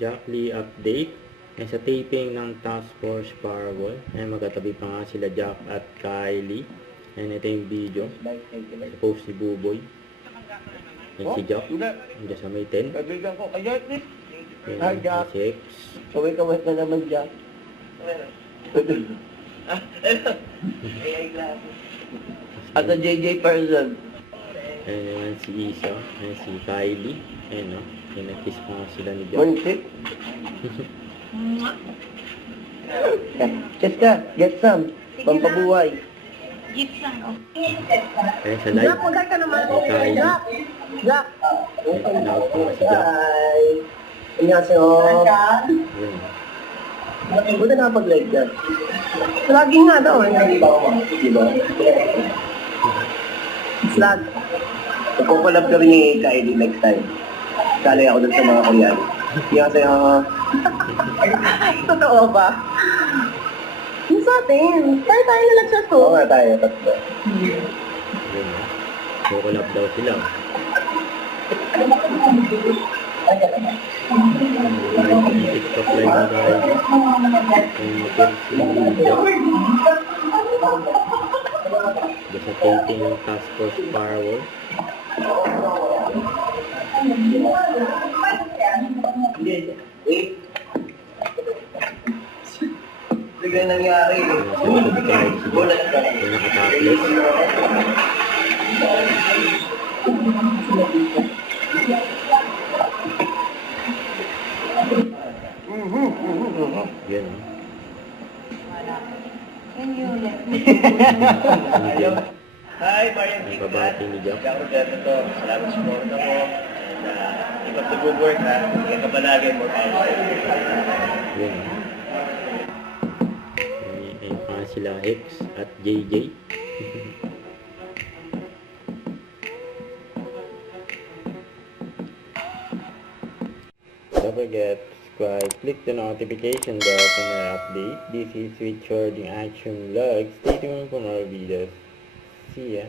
Jack Lee update. Ay sa taping ng Task Force Powerball. Ay magkatabi pa nga sila Jack at Kylie. Ayan, ito yung video. Sa post ni Buboy. Ayan si Jack. Andiyan sa may 10. Kaibigan ko, kaya eh. Ayan, Jack. si X. Kaway-kaway na naman, Jack. At the JJ person. Ayan naman si Isa. Ayan si Kylie. Ayan o. Kinakis pa nga sila ni Jack. Monsit. Cheska, get some. Pampabuhay. Gift lang, oh. Ayan sa live. Magay ka naman. Si Kylie. Jack. Ayan, tinawag pa nga si Jack. Hi. Annyeonghaseyo. Ayan. Buta nakapag-live dyan. Lagi nga daw. Diba? Slag. Magkukulab kami ni Kylie next time. Sali ako dun sa mga Korean. Annyeonghaseyo. Totoo ba? Yung sa atin. Tayo na lang siya to. Oo nga tayo. Tatlo. Ayan o. Kukulap daw sila. TikTok live na tayo. Ayan si Jack. Diyan sa taping ng Task Force Powerball. Wait. Bigay nangyari. Subscribe si Jack. Ayan nakatapless. Yan o. Hi, Marian Ang babati ni Jack. Jack Roberto to. Salamat sa support mo. And keep up the good work, ha. Kaya ka palagi mo tayo. Yan o. Ayan pa nga sila X at JJ. Don't forget to subscribe, click the notification bell for more updates. This is Richard in Action Vlog. Stay tuned for more videos. See ya.